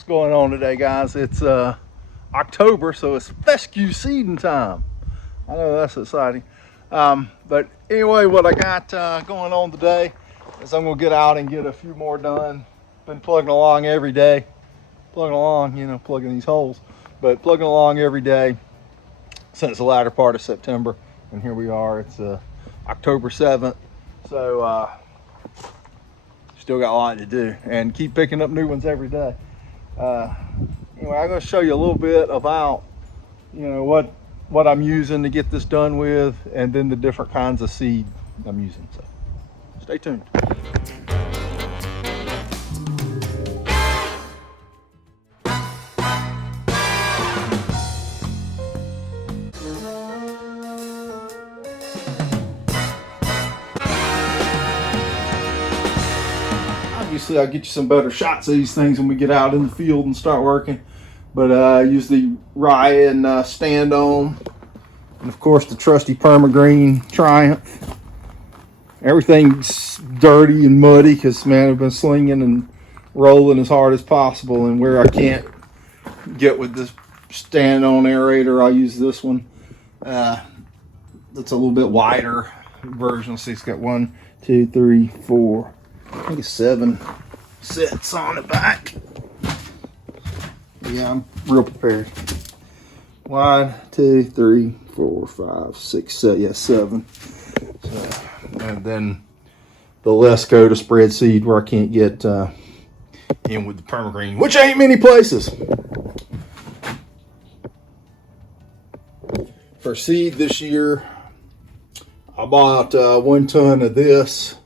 What's going on today, guys? It's October, so it's fescue seeding time. I know that's exciting. But anyway, what I got going on today is I'm going to get out and get a few more done. Been plugging along every day. Plugging along, plugging these holes. But plugging along every day since the latter part of September. And here we are. It's October 7th. So still got a lot to do. And keep picking up new ones every day. Anyway, I'm going to show you a little bit about, what I'm using to get this done with, and then the different kinds of seed I'm using. So stay tuned. Obviously, I'll get you some better shots of these things when we get out in the field and start working. But I use the rye and stand on, and of course the trusty Permagreen Triumph. Everything's dirty and muddy because, man, I've been slinging and rolling as hard as possible. And where I can't get with this stand on aerator, I'll use this one. That's a little bit wider version. See, it's got 1, 2, 3, 4. I think it's 7 sets on the back. Yeah, I'm real prepared. 1, 2, 3, 4, 5, 6, 7. Yeah, 7. So, and then the Lesco to spread seed where I can't get in with the Permagreen, which ain't many places. For seed this year, I bought 1 ton of this.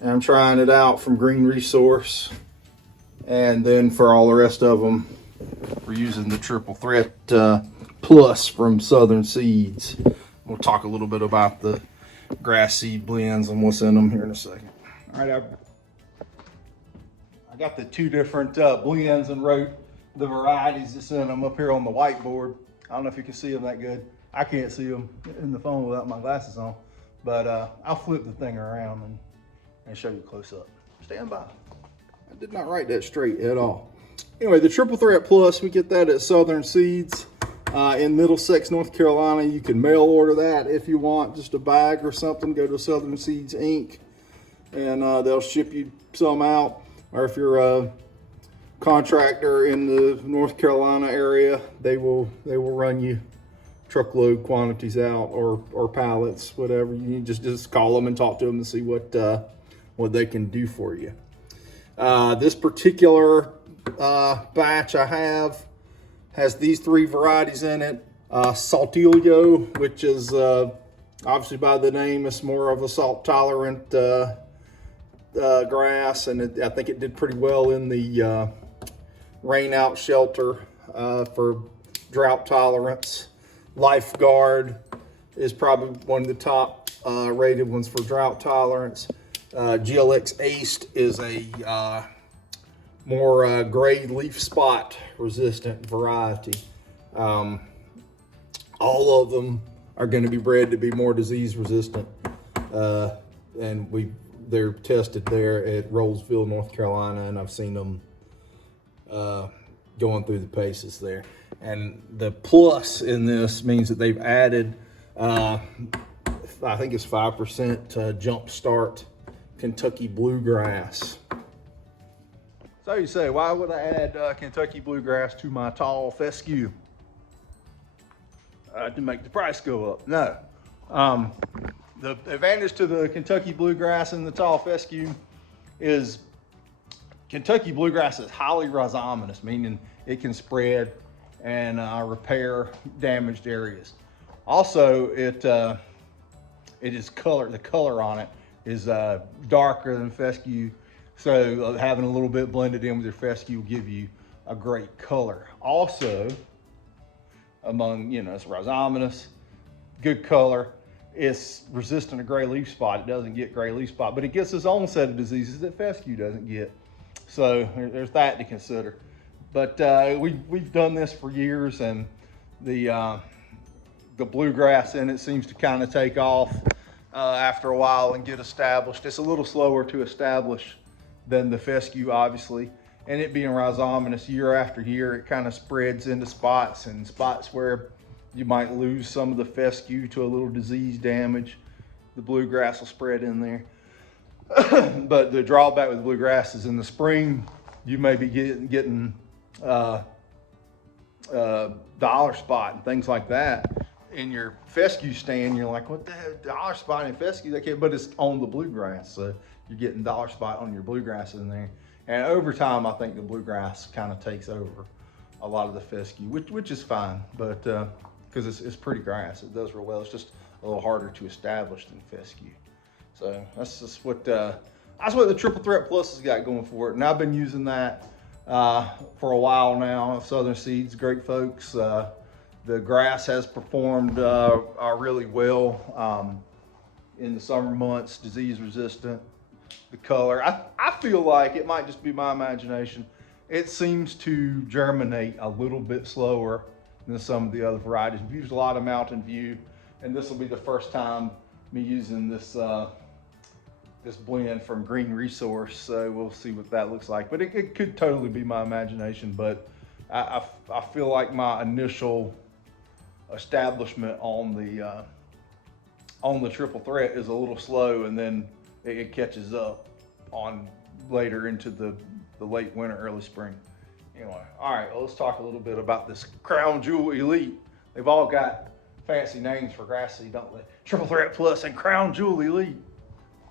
And I'm trying it out from Green Resource. And then for all the rest of them, we're using the Triple Threat Plus from Southern Seeds. We'll talk a little bit about the grass seed blends and what's in them here in a second. All right, I got the 2 different blends and wrote the varieties that's in them up here on the whiteboard. I don't know if you can see them that good. I can't see them in the phone without my glasses on, but I'll flip the thing around and show you close up. Stand by. I did not write that straight at all. Anyway, the Triple Threat Plus, we get that at Southern Seeds in Middlesex, North Carolina. You can mail order that if you want, just a bag or something. Go to Southern Seeds Inc. and they'll ship you some out. Or if you're a contractor in the North Carolina area, they will run you truckload quantities out or pallets, whatever. You just call them and talk to them and see what they can do for you. This particular batch I have has these 3 varieties in it. Saltillo, which is obviously by the name, it's more of a salt tolerant grass, and I think it did pretty well in the rain out shelter for drought tolerance. Lifeguard is probably one of the top rated ones for drought tolerance. GLX Aced is a more gray leaf spot resistant variety. All of them are going to be bred to be more disease resistant, and they're tested there at Rollsville, North Carolina, and I've seen them going through the paces there. And the plus in this means that they've added, I think it's 5% jump start Kentucky bluegrass. So you say, why would I add Kentucky bluegrass to my tall fescue? To make the price go up? No. The advantage to the Kentucky bluegrass and the tall fescue is Kentucky bluegrass is highly rhizomatous, meaning it can spread and repair damaged areas. Also, it is the color on it is darker than fescue, so having a little bit blended in with your fescue will give you a great color. Also, among, it's rhizomatous, good color. It's resistant to gray leaf spot. It doesn't get gray leaf spot, but it gets its own set of diseases that fescue doesn't get. So there's that to consider. But we've done this for years, and the bluegrass in it seems to kind of take off after a while and get established. It's a little slower to establish than the fescue, obviously, and it being rhizominous year after year, it kind of spreads into spots, and spots where you might lose some of the fescue to a little disease damage. The bluegrass will spread in there. But the drawback with bluegrass is in the spring, you may be getting dollar spot and things like that in your fescue stand. You're like, what the hell, dollar spot in fescue? But it's on the bluegrass, so you're getting dollar spot on your bluegrass in there. And over time, I think the bluegrass kind of takes over a lot of the fescue, which is fine, but because it's pretty grass, it does real well. It's just a little harder to establish than fescue. So that's just what the Triple Threat Plus has got going for it, and I've been using that for a while now. Southern Seeds, great folks. The grass has performed really well in the summer months, disease resistant. The color, I feel like it might just be my imagination. It seems to germinate a little bit slower than some of the other varieties. We've used a lot of Mountain View, and this will be the first time me using this this blend from Green Resource, so we'll see what that looks like. But it could totally be my imagination, but I feel like my initial establishment on the Triple Threat is a little slow, and then it catches up on later into the late winter, early spring. Anyway, all right, well, let's talk a little bit about this Crown Jewel Elite. They've all got fancy names for grass seed, don't they? Triple Threat Plus and Crown Jewel Elite.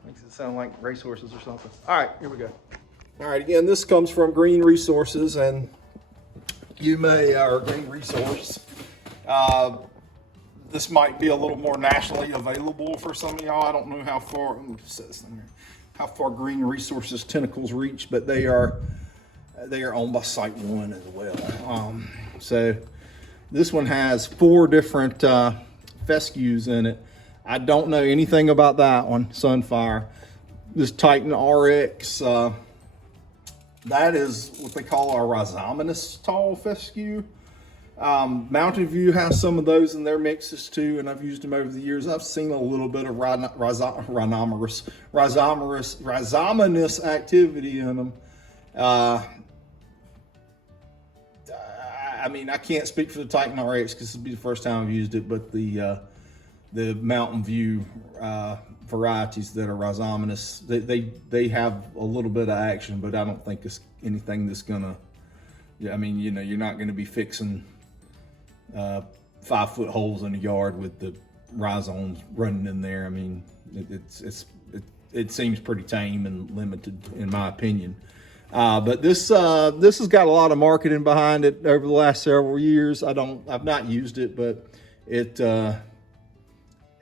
Makes it sound like racehorses or something. All right, here we go. All right, again, this comes from Green Resources, and you may, or Green Resource. This might be a little more nationally available for some of y'all. I don't know how far, let me set this thing here, how far Green Resources tentacles reach, but they are owned by Site One as well. So this one has 4 different fescues in it. I don't know anything about that one, Sunfire. This Titan RX, that is what they call our rhizominous tall fescue. Mountain View has some of those in their mixes too, and I've used them over the years. I've seen a little bit of rhizominous activity in them. I mean, I can't speak for the Titan RX because this will be the first time I've used it, but the Mountain View varieties that are rhizominous, they have a little bit of action, but I don't think it's anything that's gonna, I mean, you know, you're not gonna be fixing 5-foot holes in the yard with the rhizomes running in there. I mean, it seems pretty tame and limited in my opinion. But this has got a lot of marketing behind it over the last several years. I've not used it, but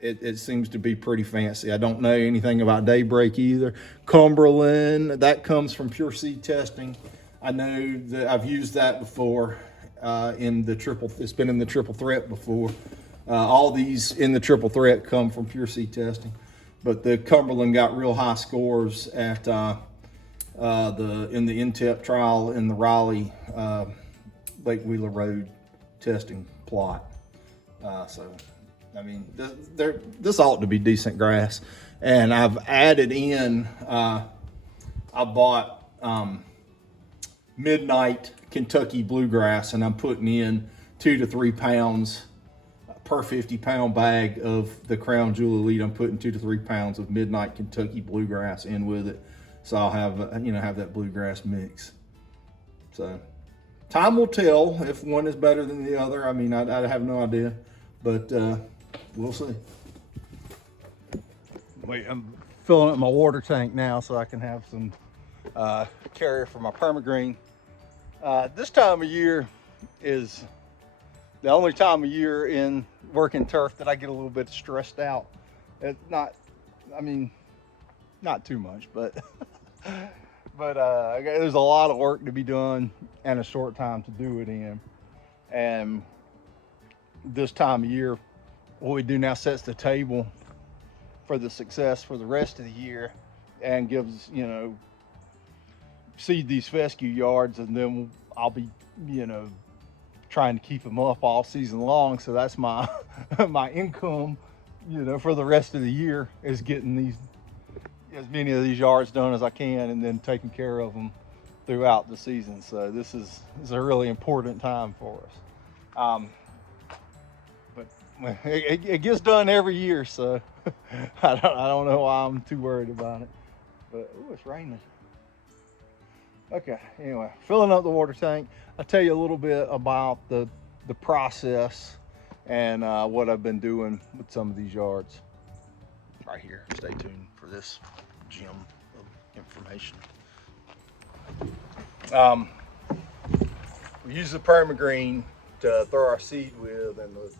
it seems to be pretty fancy. I don't know anything about Daybreak either. Cumberland, that comes from Pure Seed Testing. I know that I've used that before it's been in the Triple Threat before. All these in the Triple Threat come from Pure Seed Testing, but the Cumberland got real high scores at in the INTEP trial in the Raleigh Lake Wheeler Road testing plot. So, I mean, this ought to be decent grass. And I've added in, I bought Midnight Kentucky Bluegrass, and I'm putting in 2 to 3 pounds per 50-pound bag of the Crown Jewel Elite. I'm putting 2 to 3 pounds of Midnight Kentucky Bluegrass in with it. So I'll have that bluegrass mix. So time will tell if one is better than the other. I mean, I have no idea, but we'll see. Wait, I'm filling up my water tank now so I can have some carrier for my permagreen. This time of year is the only time of year in working turf that I get a little bit stressed out. It's not, I mean, not too much, but there's a lot of work to be done and a short time to do it in. And this time of year, what we do now sets the table for the success for the rest of the year, and gives, you know, seed these fescue yards, and then I'll be, you know, trying to keep them up all season long. So that's my my income, you know, for the rest of the year, is getting as many of these yards done as I can, and then taking care of them throughout the season. So this is a really important time for us. But it gets done every year, so I don't know why I'm too worried about it. But ooh, it's raining. Okay, anyway, filling up the water tank. I'll tell you a little bit about the process and what I've been doing with some of these yards. Right here, stay tuned for this gem of information. We use the permagreen to throw our seed with and the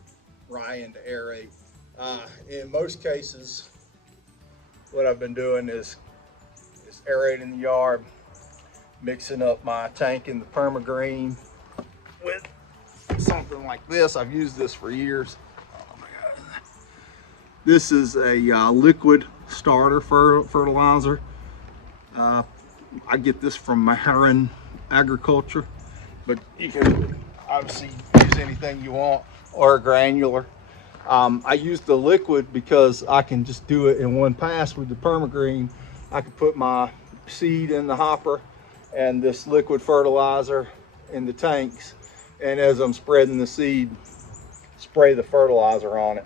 ryan to aerate. In most cases, what I've been doing is aerating the yard, mixing up my tank in the permagreen with something like this. I've used this for years. Oh my God. This is a liquid starter fertilizer. I get this from Maharan Agriculture, but you can obviously use anything you want, or granular. I use the liquid because I can just do it in one pass with the permagreen. I can put my seed in the hopper and this liquid fertilizer in the tanks, and as I'm spreading the seed, spray the fertilizer on it.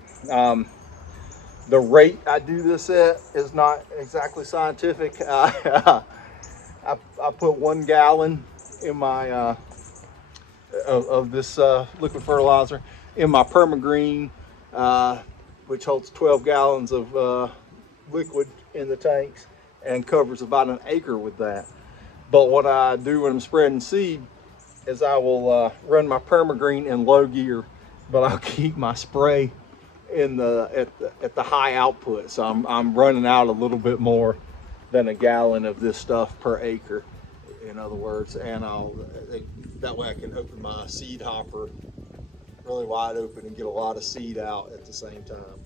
The rate I do this at is not exactly scientific. I put 1 gallon in my of this liquid fertilizer in my permagreen, which holds 12 gallons of liquid in the tanks and covers about an acre with that. But what I do when I'm spreading seed is I will run my permagreen in low gear, but I'll keep my spray in at the high output. So I'm running out a little bit more than a gallon of this stuff per acre, in other words, and that way I can open my seed hopper really wide open and get a lot of seed out at the same time.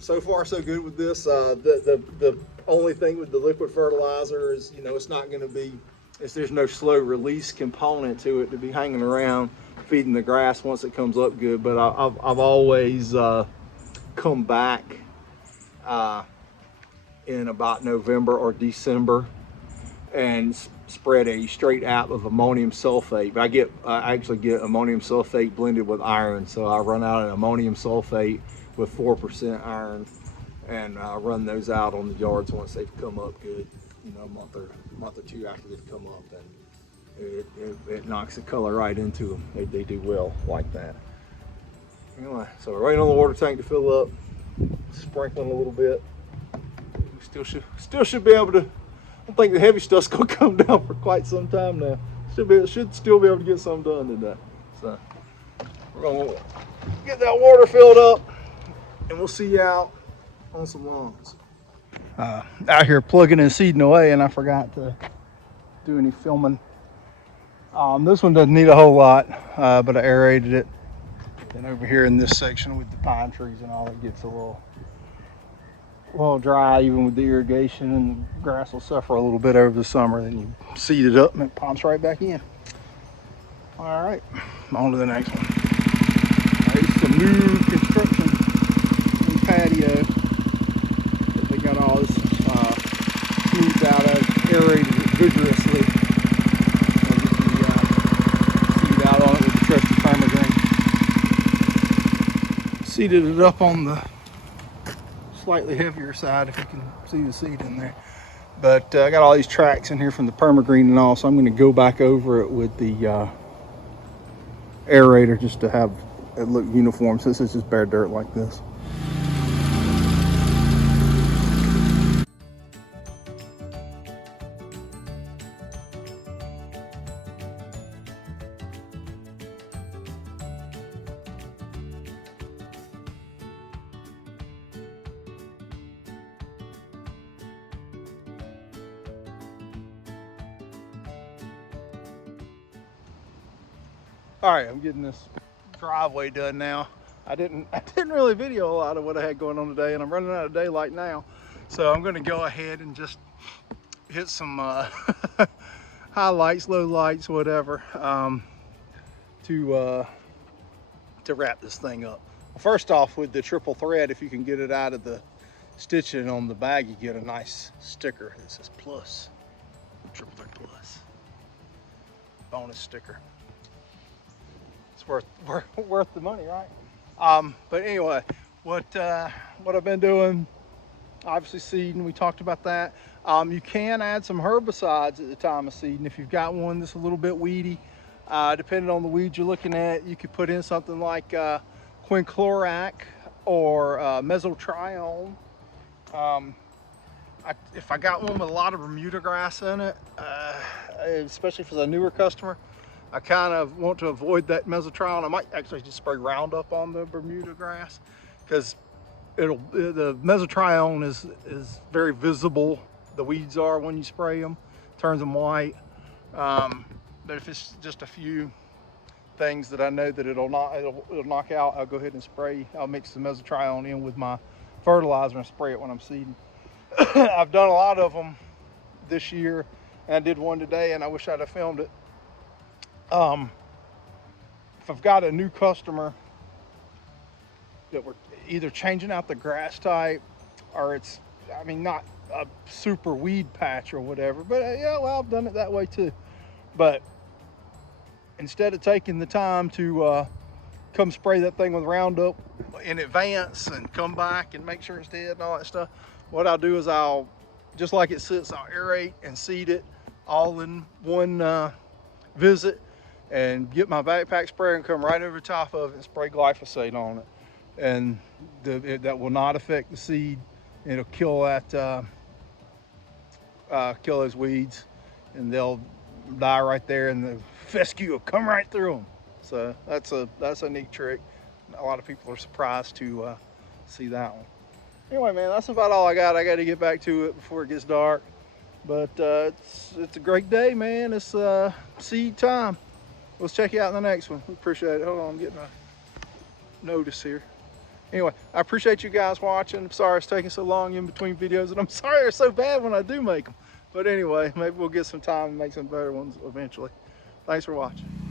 So far so good with this. The only thing with the liquid fertilizer is, it's not going to be, there's no slow release component to it to be hanging around feeding the grass once it comes up good. But I've always come back in about November or December and spread a straight app of ammonium sulfate. But I actually get ammonium sulfate blended with iron. So I run out an ammonium sulfate with 4% iron and run those out on the yards once they've come up good, a month or two after they've come up, and it knocks the color right into them. They do well like that. Anyway, so we're waiting on the water tank to fill up, sprinkling a little bit. We still should be able to. I don't think the heavy stuff's gonna come down for quite some time now. Should still be able to get some done today. So we're gonna get that water filled up, and we'll see you out on some lawns. Out here plugging and seeding away, and I forgot to do any filming. This one doesn't need a whole lot, but I aerated it. And over here in this section with the pine trees and all, it gets a little dry even with the irrigation, and the grass will suffer a little bit over the summer. Then you seed it up and it pops right back in. All right, on to the next one. There's some new construction and patio that they got all this smoothed out of, aerated it vigorously. I'll get the seed out on it with the trusty permagreen. Seeded it up on the slightly heavier side, if you can see the seed in there. But I got all these tracks in here from the permagreen and all, so I'm going to go back over it with the aerator just to have it look uniform, since it's just bare dirt like this. All right, I'm getting this driveway done now. I didn't really video a lot of what I had going on today, and I'm running out of daylight now. So I'm gonna go ahead and just hit some highlights, low lights, whatever, to wrap this thing up. First off, with the triple thread, if you can get it out of the stitch it on the bag, you get a nice sticker that says plus, triple plus, bonus sticker. It's worth the money, right? But anyway, what I've been doing, obviously seeding, we talked about that. You can add some herbicides at the time of seeding. If you've got one that's a little bit weedy, depending on the weed you're looking at, you could put in something like quinclorac or mesotrione. If I got one with a lot of Bermuda grass in it, especially for the newer customer, I kind of want to avoid that mesotrione. I might actually just spray Roundup on the Bermuda grass, because the mesotrione is very visible. The weeds are when you spray them, turns them white. But if it's just a few things that I know that it'll knock out, I'll go ahead and spray. I'll mix the mesotrione in with my fertilizer and spray it when I'm seeding. I've done a lot of them this year, and I did one today, and I wish I'd have filmed it. If I've got a new customer that we're either changing out the grass type, or it's, I mean, not a super weed patch or whatever, but yeah, well, I've done it that way too. But instead of taking the time to come spray that thing with Roundup in advance and come back and make sure it's dead and all that stuff, what I'll do is I'll, just like it sits, I'll aerate and seed it all in one visit, and get my backpack sprayer and come right over top of it and spray glyphosate on it. And that will not affect the seed. It'll kill that, kill those weeds, and they'll die right there, and the fescue will come right through them. So that's a neat trick. A lot of people are surprised to see that one. Anyway, man, that's about all I got. I got to get back to it before it gets dark. But it's a great day, man. It's seed time. Let's check you out in the next one. We appreciate it. Hold on, I'm getting a notice here. Anyway, I appreciate you guys watching. I'm sorry it's taking so long in between videos, and I'm sorry they're so bad when I do make them. But anyway, maybe we'll get some time and make some better ones eventually. Thanks for watching.